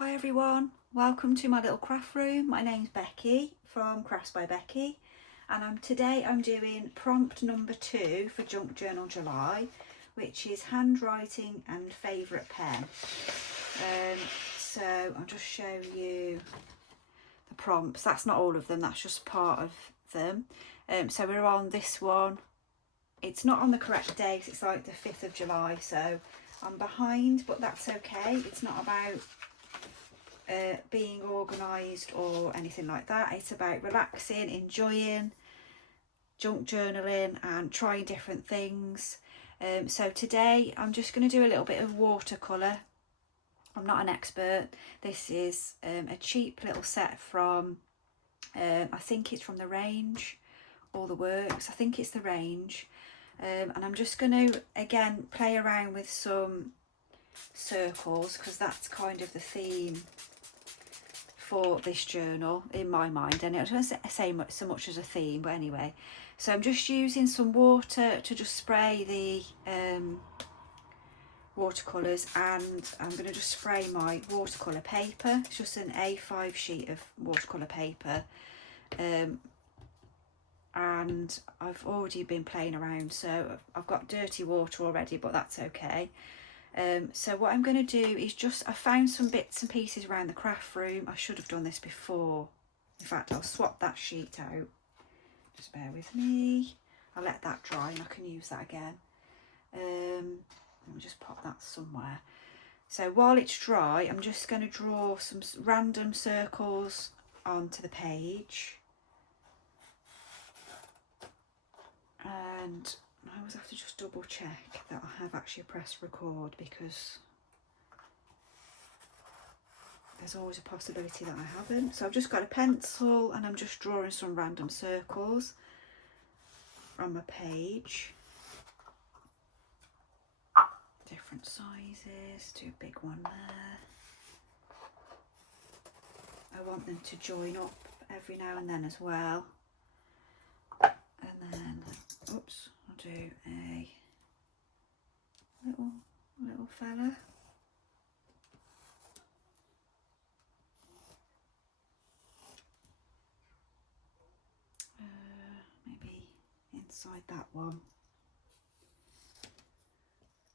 Hi everyone, welcome to my little craft room. My name's Becky from Crafts by Becky, and today I'm doing prompt number 2 for Junk Journal July, which is handwriting and favourite pen. So I'll just show you the prompts. That's not all of them, that's just part of them. So we're on this one. It's not on the correct date, it's like the 5th of July, so I'm behind, but that's okay. It's not about being organised or anything like that. It's about relaxing, enjoying, junk journaling and trying different things. So today I'm just going to do a little bit of watercolour. I'm not an expert. This is a cheap little set from, I think it's from the range or the works. I think it's the range. And I'm just going to again play around with some circles because that's kind of the theme for this journal in my mind, and I don't say so much as a theme, but anyway. So I'm just using some water to just spray the watercolours, and I'm going to just spray my watercolour paper. It's just an A5 sheet of watercolour paper, and I've already been playing around, so I've got dirty water already, but that's okay. So what I'm going to do is I found some bits and pieces around the craft room. I should have done this before. In fact, I'll swap that sheet out. Just bear with me. I'll let that dry and I can use that again. Let me just pop that somewhere. So while it's dry, I'm just going to draw some random circles onto the page. And I always have to just double check that I have actually pressed record, because there's always a possibility that I haven't. So I've just got a pencil and I'm just drawing some random circles on my page. Different sizes, do a big one there. I want them to join up every now and then as well. And then, oops, I'll do a little fella. Maybe inside that one.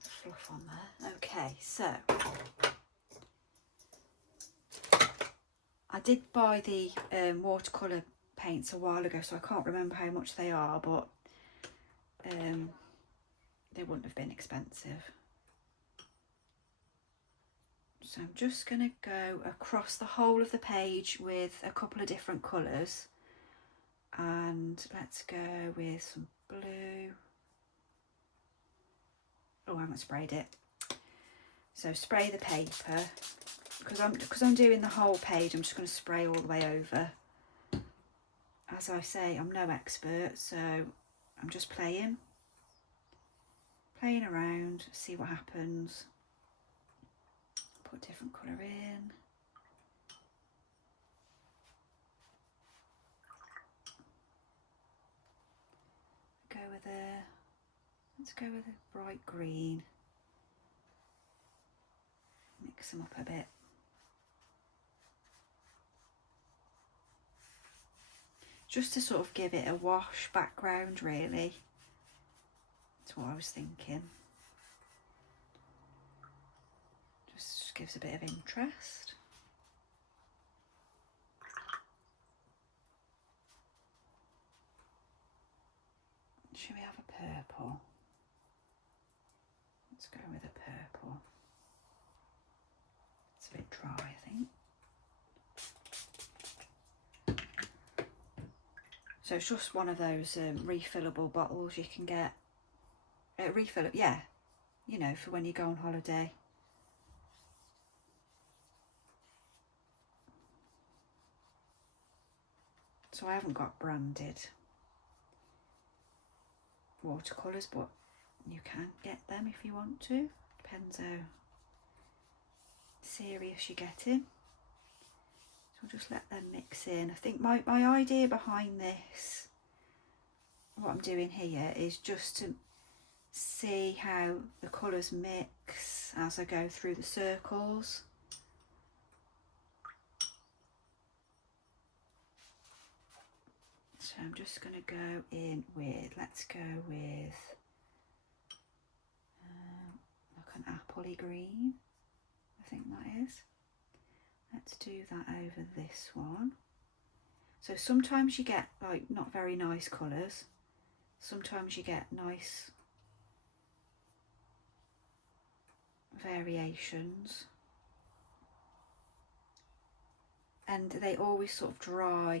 Fluff on there. Okay, so I did buy the watercolour paints a while ago, so I can't remember how much they are, but they wouldn't have been expensive. So I'm just going to go across the whole of the page with a couple of different colours, and let's go with some blue. Oh, I haven't sprayed it. So spray the paper, because I'm doing the whole page. I'm just going to spray all the way over. As I say, I'm no expert, so I'm just playing around, see what happens. Put a different colour in. Let's go with a bright green. Mix them up a bit. Just to sort of give it a wash background, really. That's what I was thinking. Just gives a bit of interest. Should we have a purple? Let's go with a purple. It's a bit dry, I think. So it's just one of those refillable bottles you can get. Yeah, you know, for when you go on holiday. So I haven't got branded watercolours, but you can get them if you want to. Depends how serious you're getting. So I'll just let them mix in. I think my idea behind this, what I'm doing here, is just to see how the colours mix as I go through the circles. So I'm just going to go in with, let's go with like an appley green, I think that is. Let's do that over this one. So sometimes you get like not very nice colours, sometimes you get nice variations, and they always sort of dry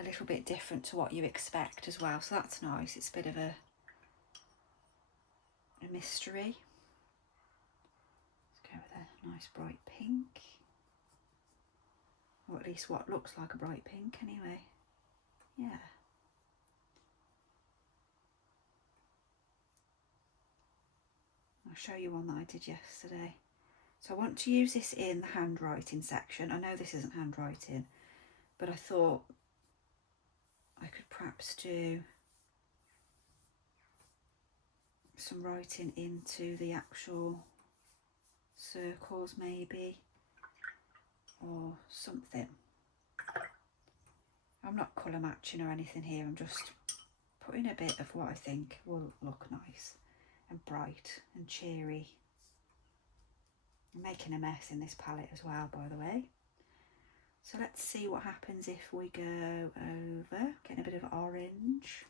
a little bit different to what you expect as well, so that's nice. It's a bit of a mystery. Let's go with a nice bright pink, or at least what looks like a bright pink anyway. Yeah. I'll show you one that I did yesterday. So I want to use this in the handwriting section. I know this isn't handwriting, but I thought I could perhaps do some writing into the actual circles maybe, or something. I'm not colour matching or anything here, I'm just putting a bit of what I think will look nice and bright and cheery. I'm making a mess in this palette as well, by the way. So let's see what happens if we go over, getting a bit of orange.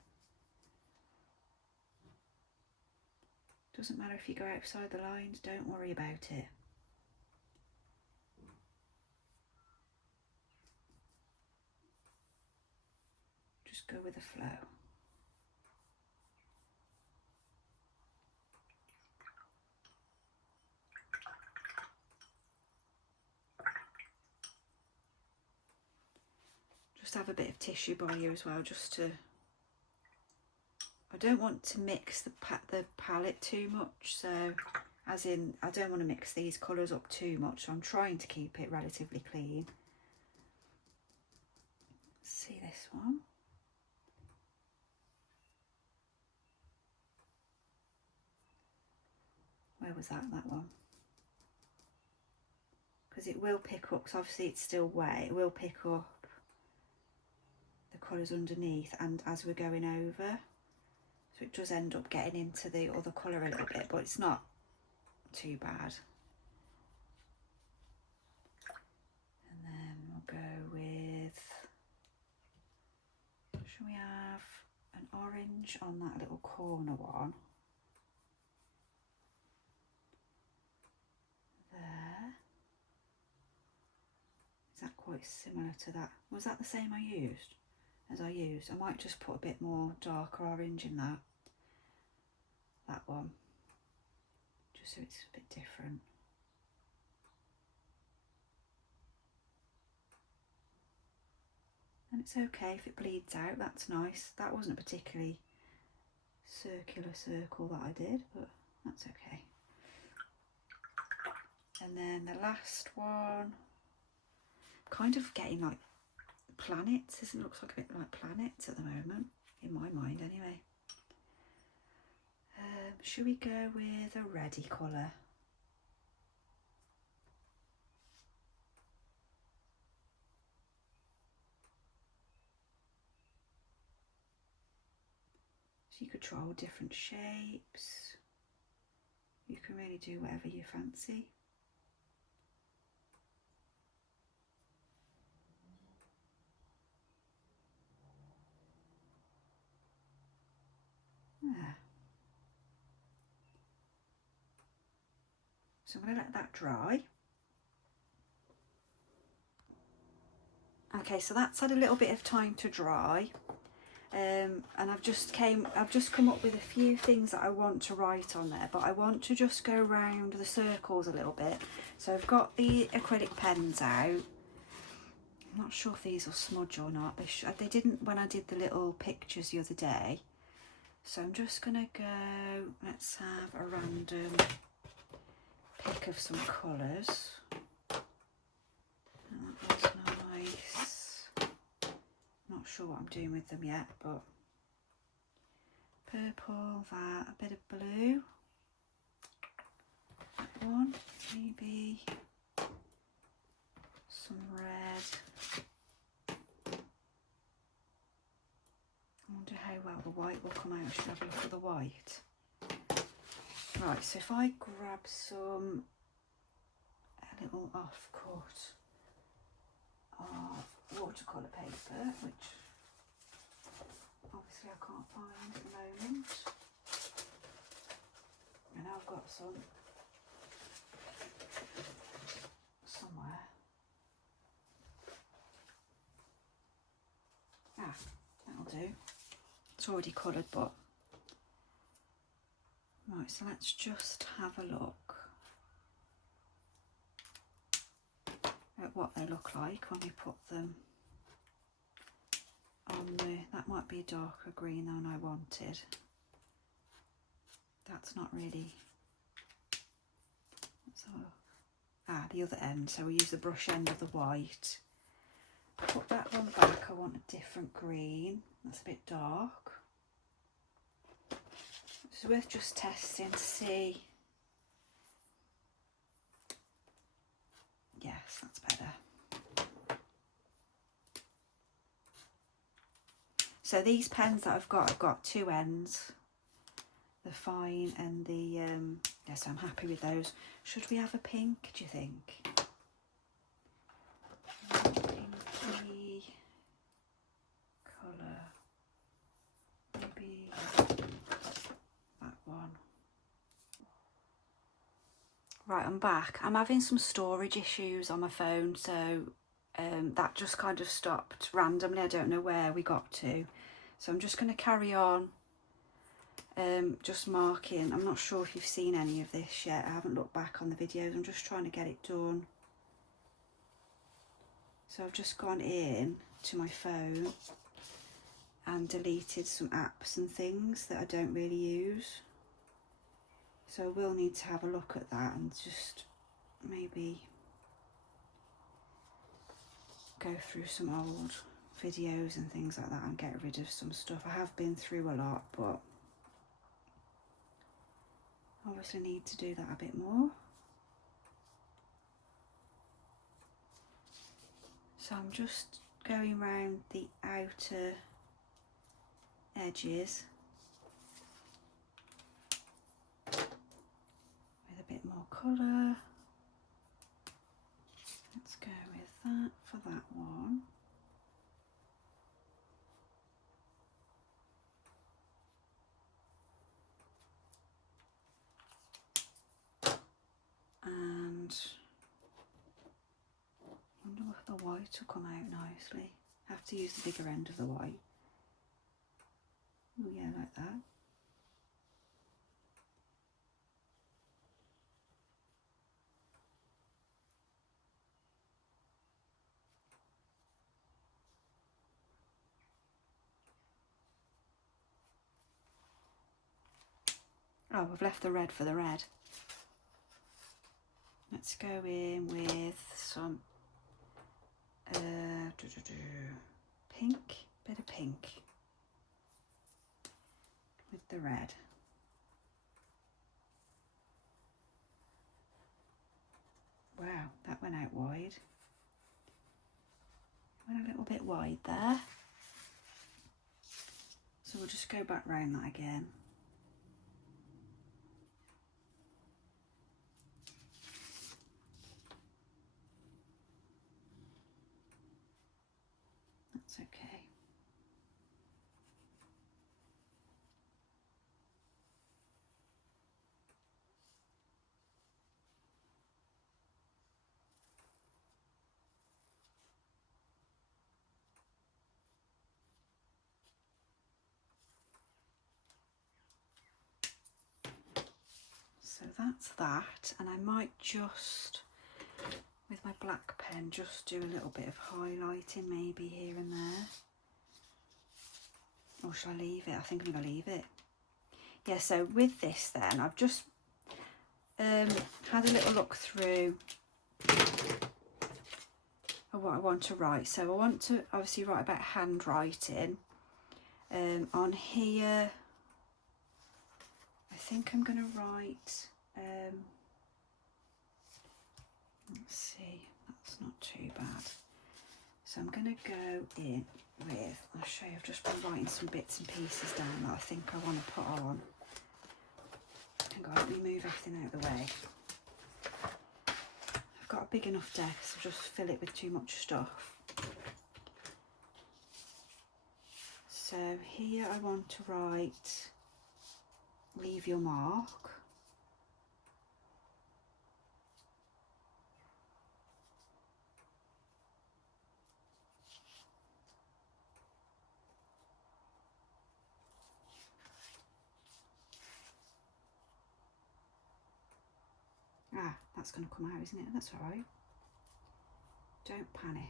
Doesn't matter if you go outside the lines, don't worry about it. Just go with the flow. Just have a bit of tissue by you as well, just to, I don't want to mix the palette too much, so as in I don't want to mix these colours up too much, so I'm trying to keep it relatively clean. Let's see this one. Where was that one? Because it will pick up, because obviously it's still wet, it will pick up the colours underneath and as we're going over, so it does end up getting into the other colour a little bit, but it's not too bad. And then we'll go with, shall we have an orange on that little corner one there. Is that quite similar to that? Was that the same I used? I might just put a bit more darker orange in that one, just so it's a bit different. And it's okay if it bleeds out, that's nice. That wasn't a particularly circular circle that I did, but that's okay. And then the last one, kind of getting like planets, it looks like a bit like planets at the moment, in my mind anyway. Should we go with a reddy colour? So you could try all different shapes. You can really do whatever you fancy. There. So I'm going to let that dry. Okay, so that's had a little bit of time to dry, and I've just come up with a few things that I want to write on there, but I want to just go around the circles a little bit. So I've got the acrylic pens out. I'm not sure if these will smudge or not. They didn't when I did the little pictures the other day. So I'm just going to go, let's have a random pick of some colours. That was nice. Not sure what I'm doing with them yet, but purple, that, a bit of blue. That one, maybe some red. I should have a look at the white. Right, so if I grab some, a little offcut of watercolour paper, which obviously I can't find at the moment. And I've got some somewhere. Ah, that'll do. It's already coloured, but right, so let's just have a look at what they look like when we put them on the, that might be a darker green than I wanted. That's not really, so, the other end, so we use the brush end of the white. Put that one back, I want a different green, that's a bit dark. It's worth just testing to see. Yes, that's better. So these pens that I've got two ends, the fine and the, yes, I'm happy with those. Should we have a pink, do you think? Pinky colour, maybe that one. Right, I'm back. I'm having some storage issues on my phone, so that just kind of stopped randomly. I don't know where we got to. So I'm just going to carry on just marking. I'm not sure if you've seen any of this yet. I haven't looked back on the videos. I'm just trying to get it done. So I've just gone in to my phone and deleted some apps and things that I don't really use. So I will need to have a look at that and just maybe go through some old videos and things like that and get rid of some stuff. I have been through a lot, but obviously need to do that a bit more. So I'm just going around the outer edges with a bit more colour. Let's go with that for that one. And I wonder if the white will come out nicely. Have to use the bigger end of the white. Oh yeah, like that. Oh, I've left the red for the red. Let's go in with some pink, bit of pink with the red. Wow, that went out wide. Went a little bit wide there. So we'll just go back round that again. That's okay. So that's that, and I might just, with my black pen, just do a little bit of highlighting maybe here and there. Or shall I leave it? I think I'm going to leave it. Yeah, so with this then, I've just had a little look through what I want to write. So I want to obviously write about handwriting. On here, I think I'm going to write, let's see, that's not too bad. So So I'm going to go in with, I'll show you, I've just been writing some bits and pieces down that I think I want to put on. Hang on, let me move everything out of the way. I've got a big enough desk, so I'll just fill it with too much stuff. So here I want to write, leave your mark. Ah, that's going to come out, isn't it? That's all right. Don't panic.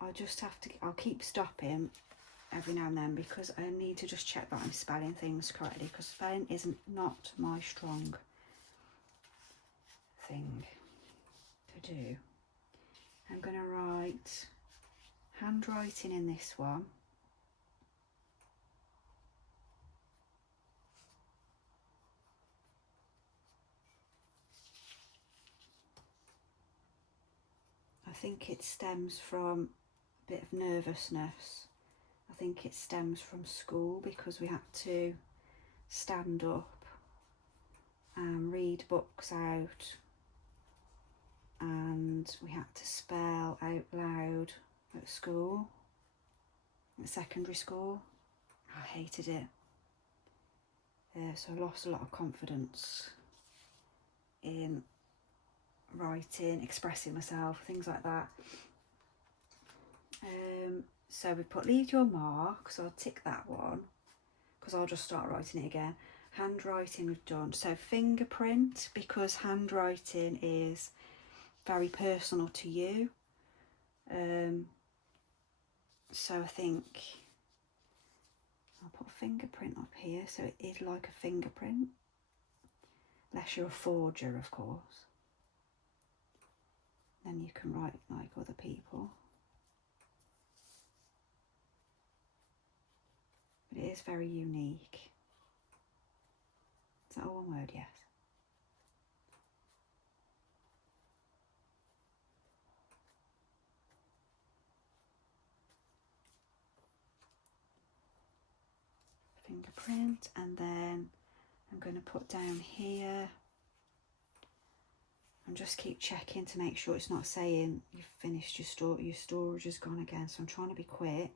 I just have to, I'll keep stopping every now and then because I need to just check that I'm spelling things correctly, because spelling isn't not my strong thing to do. I'm going to write handwriting in this one. I think it stems from a bit of nervousness. I think it stems from school because we had to stand up and read books out, and we had to spell out loud at school, at secondary school. I hated it. So I lost a lot of confidence in writing, expressing myself, things like that. So we put leave your mark, so I'll tick that one because I'll just start writing it again. Handwriting we've done. So fingerprint, because handwriting is very personal to you. So I think I'll put fingerprint up here, so it is like a fingerprint, unless you're a forger, of course. Then you can write like other people. But it is very unique. Is that all one word? Yes. Fingerprint, and then I'm going to put down here and just keep checking to make sure it's not saying you've finished your storage is gone again, so I'm trying to be quick.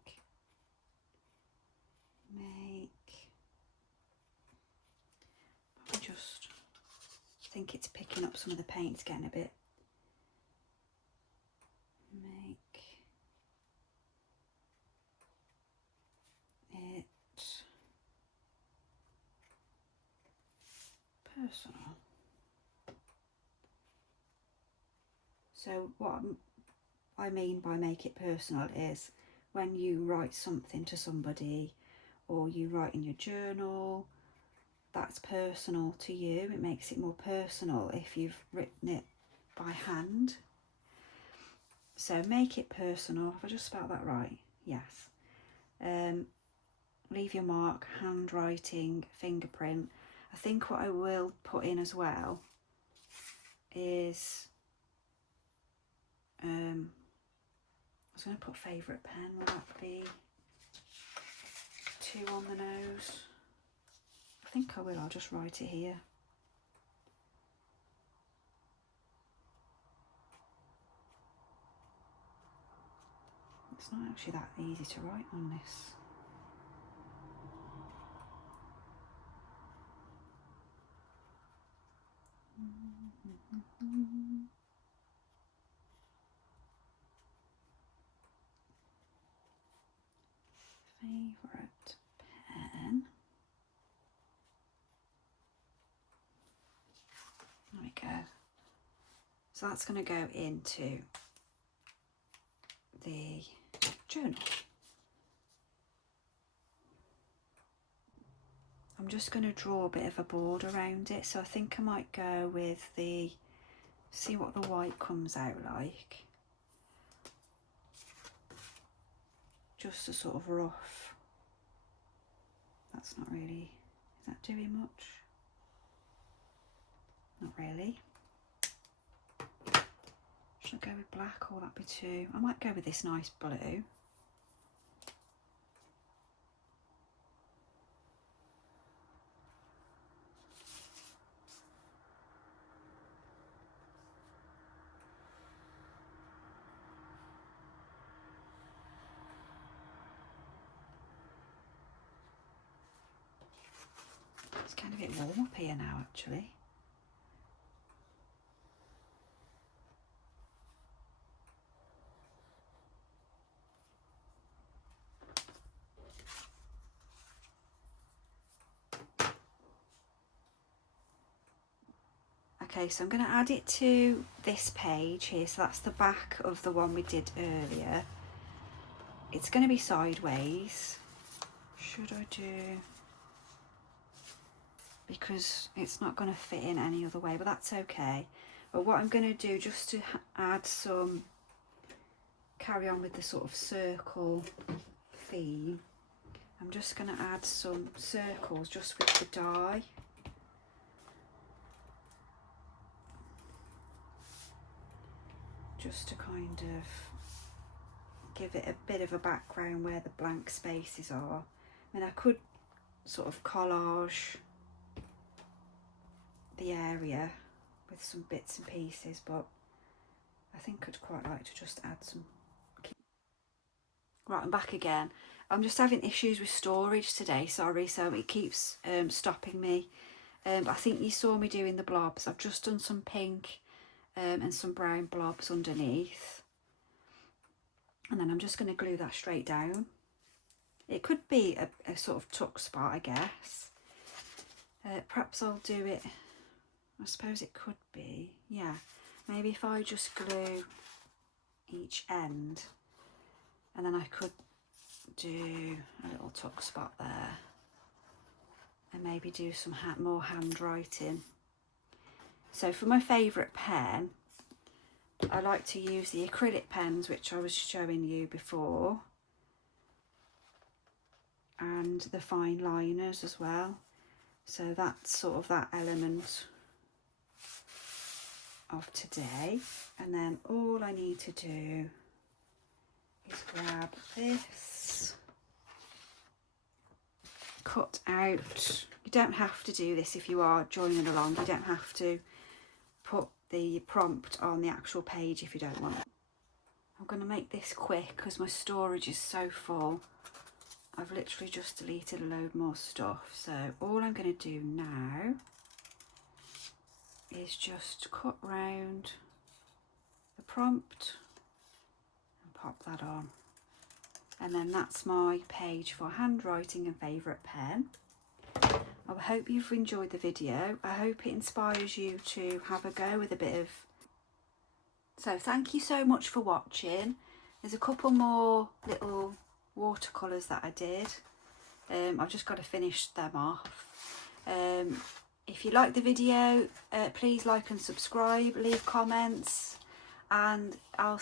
I think it's picking up some of the paint's getting a bit. Make it personal. So what I mean by make it personal is when you write something to somebody or you write in your journal, that's personal to you. It makes it more personal if you've written it by hand. So make it personal. Have I just spelled that right? Yes. Leave your mark, handwriting, fingerprint. I think what I will put in as well is I was going to put favourite pen. Will that be too on the nose? I think I will. I'll just write it here. It's not actually that easy to write on this. Favourite pen. There we go. So that's going to go into the journal. I'm just going to draw a bit of a board around it, so I think I might go with the, see what the white comes out like. just a sort of rough. That's not really, is that doing much? Not really. Should I go with black or will that be too? I might go with this nice blue. It's kind of a bit warm up here now, actually. Okay, so I'm going to add it to this page here. So that's the back of the one we did earlier. It's going to be sideways. Should I do... because it's not going to fit in any other way, but that's okay. But what I'm going to do, just to add some, carry on with the sort of circle theme, I'm just going to add some circles just with the die. Just to kind of give it a bit of a background where the blank spaces are. I mean, I could sort of collage the area with some bits and pieces, but I think I'd quite like to just add some. Right, I'm back again. I'm just having issues with storage today, sorry, so it keeps stopping me. But I think you saw me doing the blobs. I've just done some pink and some brown blobs underneath, and then I'm just going to glue that straight down. It could be a sort of tuck spot, I guess. Perhaps I'll do it, I suppose it could be, yeah, maybe if I just glue each end, and then I could do a little tuck spot there, and maybe do some more handwriting. So for my favourite pen, I like to use the acrylic pens, which I was showing you before, and the fine liners as well. So that's sort of that element of today. And then all I need to do is grab this, cut out. You don't have to do this if you are joining along. You don't have to put the prompt on the actual page if you don't want. I'm going to make this quick because my storage is so full. I've literally just deleted a load more stuff. So all I'm going to do now is just cut round the prompt and pop that on. And then that's my page for handwriting and favourite pen. I hope you've enjoyed the video. I hope it inspires you to have a go with a bit of... So thank you so much for watching. There's a couple more little watercolours that I did. I've just got to finish them off. If you like the video, please like and subscribe, leave comments, and I'll